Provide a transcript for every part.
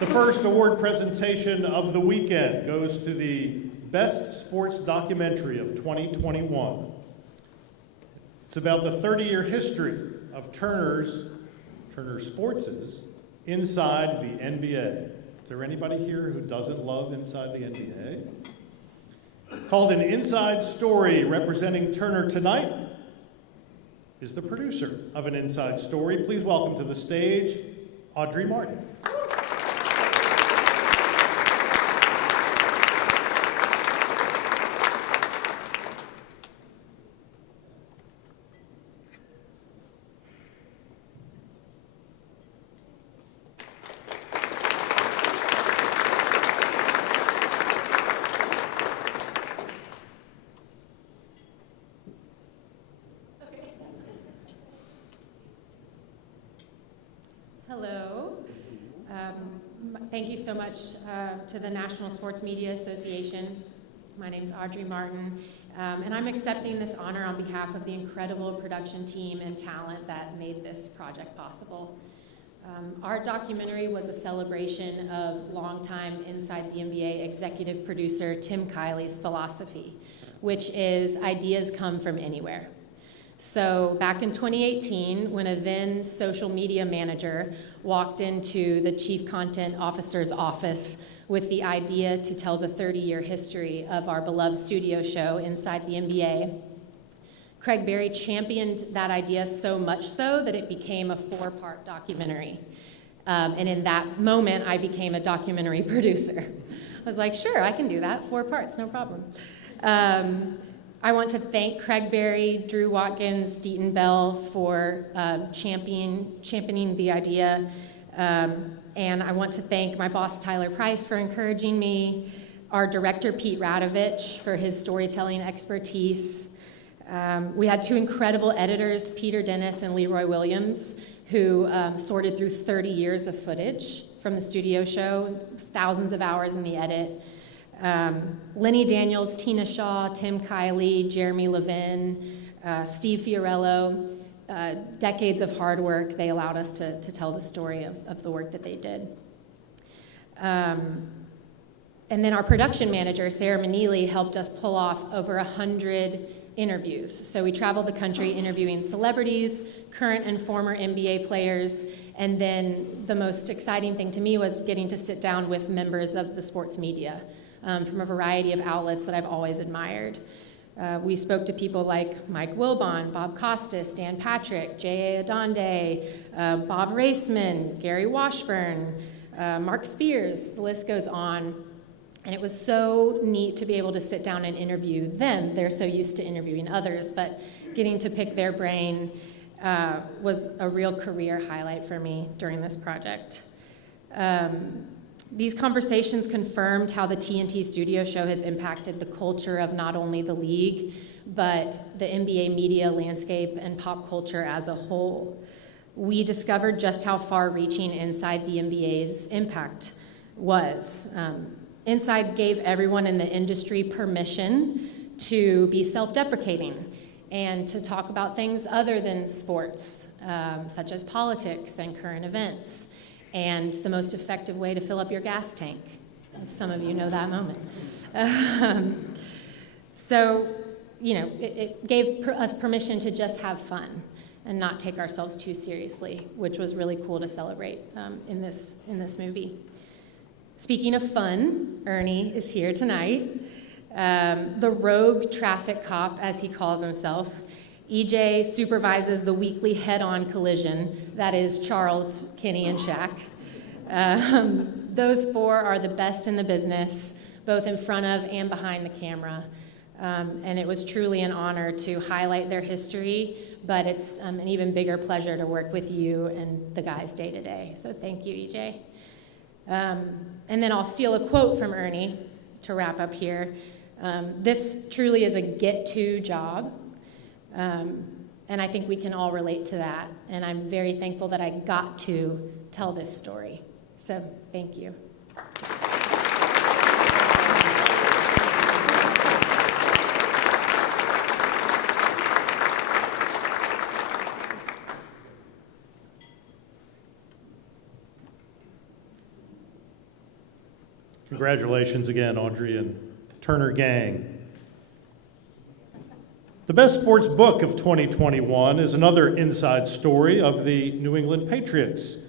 The first award presentation of the weekend goes to the Best Sports Documentary of 2021. It's about the 30-year history of Turner Sports' inside the NBA. Is there anybody here who doesn't love inside the NBA? Called An Inside Story, representing Turner tonight is the producer of An Inside Story. Please welcome to the stage, Audrey Martin. Hello. Thank you so much to the National Sports Media Association. My name is Audrey Martin, and I'm accepting this honor on behalf of the incredible production team and talent that made this project possible. Our documentary was a celebration of longtime Inside the NBA executive producer Tim Kiley's philosophy, which is ideas come from anywhere. So back in 2018, when a then social media manager walked into the chief content officer's office with the idea to tell the 30-year history of our beloved studio show Inside the NBA, Craig Berry championed that idea so much so that it became a 4-part documentary. And in that moment, I became a documentary producer. I was like, sure, I can do that, 4 parts, no problem. I want to thank Craig Berry, Drew Watkins, Deaton Bell for championing the idea. And I want to thank my boss, Tyler Price, for encouraging me, our director, Pete Radovich, for his storytelling expertise. We had 2 incredible editors, Peter Dennis and Leroy Williams, who sorted through 30 years of footage from the studio show, thousands of hours in the edit. Lenny Daniels, Tina Shaw, Tim Kiley, Jeremy Levin, Steve Fiorello, decades of hard work. They allowed us to tell the story of the work that they did. And then our production manager, Sarah Manili, helped us pull off over 100 interviews. So we traveled the country interviewing celebrities, current and former NBA players, and then the most exciting thing to me was getting to sit down with members of the sports media. From a variety of outlets that I've always admired. We spoke to people like Mike Wilbon, Bob Costas, Dan Patrick, J.A. Adonde, Bob Raceman, Gary Washburn, Mark Spears, the list goes on. And it was so neat to be able to sit down and interview them. They're so used to interviewing others, but getting to pick their brain was a real career highlight for me during this project. These conversations confirmed how the TNT studio show has impacted the culture of not only the league, but the NBA media landscape and pop culture as a whole. We discovered just how far-reaching Inside the NBA's impact was. Inside gave everyone in the industry permission to be self-deprecating and to talk about things other than sports, such as politics and current events, and the most effective way to fill up your gas tank, if some of you know that moment. So, it gave us permission to just have fun and not take ourselves too seriously, which was really cool to celebrate in this movie. Speaking of fun, Ernie is here tonight. The rogue traffic cop, as he calls himself. EJ supervises the weekly head-on collision that is Charles, Kenny, and Shaq. Those 4 are the best in the business, both in front of and behind the camera. And it was truly an honor to highlight their history, but it's an even bigger pleasure to work with you and the guys day to day. So thank you, EJ. And then I'll steal a quote from Ernie to wrap up here. This truly is a get-to job. And I think we can all relate to that. And I'm very thankful that I got to tell this story. So thank you. Congratulations again, Audrey and Turner Gang. The best sports book of 2021 is another inside story of the New England Patriots,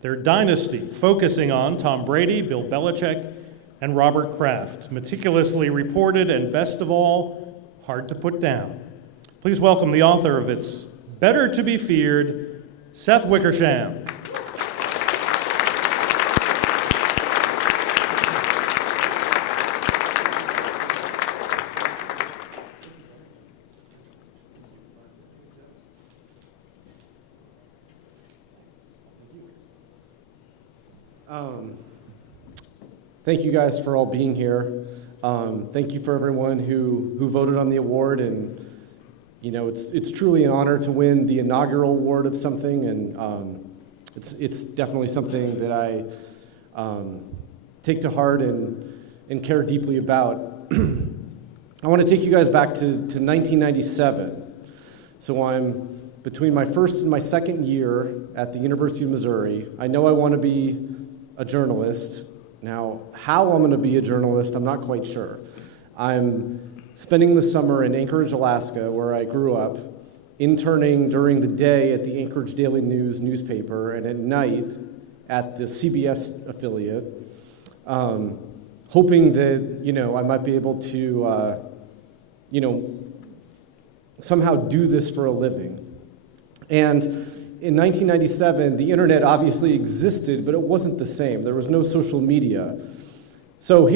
their dynasty, focusing on Tom Brady, Bill Belichick, and Robert Kraft. Meticulously reported and, best of all, hard to put down. Please welcome the author of It's Better to Be Feared, Seth Wickersham. Thank you guys for all being here. Thank you for everyone who voted on the award, and you know it's truly an honor to win the inaugural award of something, and it's definitely something that I take to heart and care deeply about. I want to take you guys back to 1997. So I'm between my first and my second year at the University of Missouri. I know I want to be a journalist. Now, how I'm going to be a journalist, I'm not quite sure. I'm spending the summer in Anchorage, Alaska, where I grew up, interning during the day at the Anchorage Daily News newspaper and at night at the CBS affiliate, hoping that, I might be able to, somehow do this for a living. And in 1997, the internet obviously existed, but it wasn't the same. There was no social media. So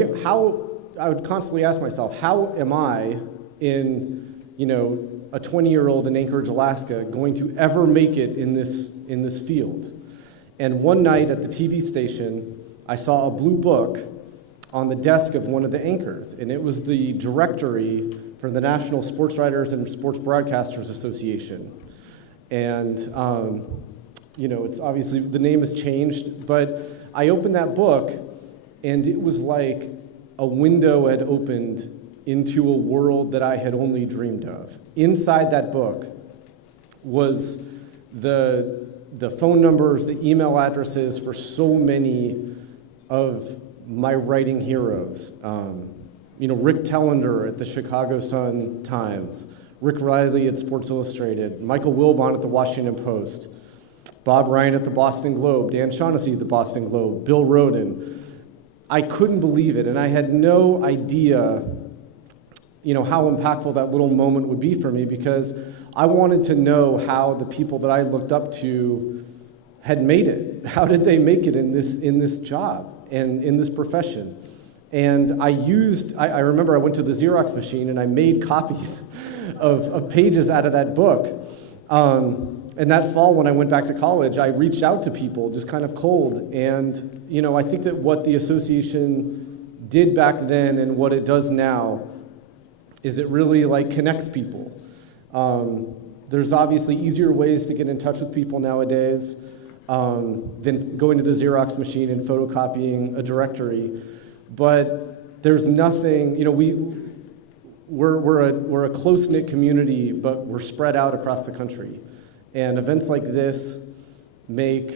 I would constantly ask myself, how am I in, a 20-year-old in Anchorage, Alaska, going to ever make it in this field? And one night at the TV station, I saw a blue book on the desk of one of the anchors, and it was the directory for the National Sports Writers and Sports Broadcasters Association. And, it's obviously, the name has changed, but I opened that book, and it was like a window had opened into a world that I had only dreamed of. Inside that book was the phone numbers, the email addresses for so many of my writing heroes. Rick Tellender at the Chicago Sun-Times, Rick Riley at Sports Illustrated, Michael Wilbon at the Washington Post, Bob Ryan at the Boston Globe, Dan Shaughnessy at the Boston Globe, Bill Roden. I couldn't believe it, and I had no idea, how impactful that little moment would be for me, because I wanted to know how the people that I looked up to had made it. How did they make it in this job and in this profession? And I remember I went to the Xerox machine and I made copies of pages out of that book. And that fall, when I went back to college, I reached out to people just kind of cold. And, I think that what the association did back then and what it does now is it really connects people. There's obviously easier ways to get in touch with people nowadays than going to the Xerox machine and photocopying a directory. But there's nothing, we're a close-knit community, but we're spread out across the country. And events like this make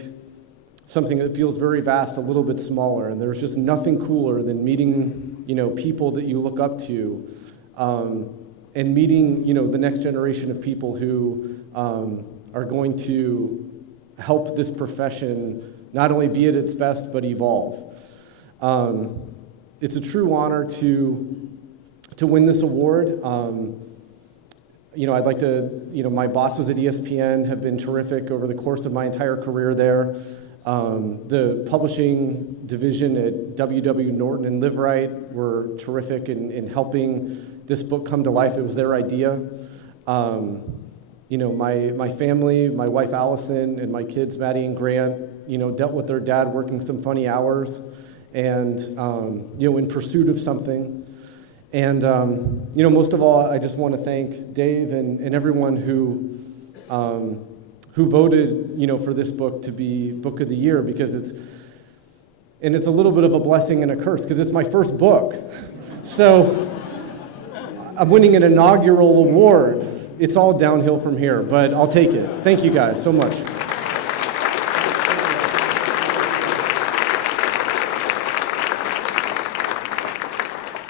something that feels very vast a little bit smaller. And there's just nothing cooler than meeting, people that you look up to, and meeting, the next generation of people who are going to help this profession not only be at its best, but evolve. It's a true honor to win this award. I'd like to, my bosses at ESPN have been terrific over the course of my entire career there. The publishing division at W.W. Norton and Live Right were terrific in helping this book come to life. It was their idea. My family, my wife Allison, and my kids Maddie and Grant, dealt with their dad working some funny hours, and in pursuit of something. And most of all, I just want to thank Dave and everyone who voted, for this book to be Book of the Year, because it's a little bit of a blessing and a curse, because it's my first book. So I'm winning an inaugural award. It's all downhill from here, but I'll take it. Thank you guys so much.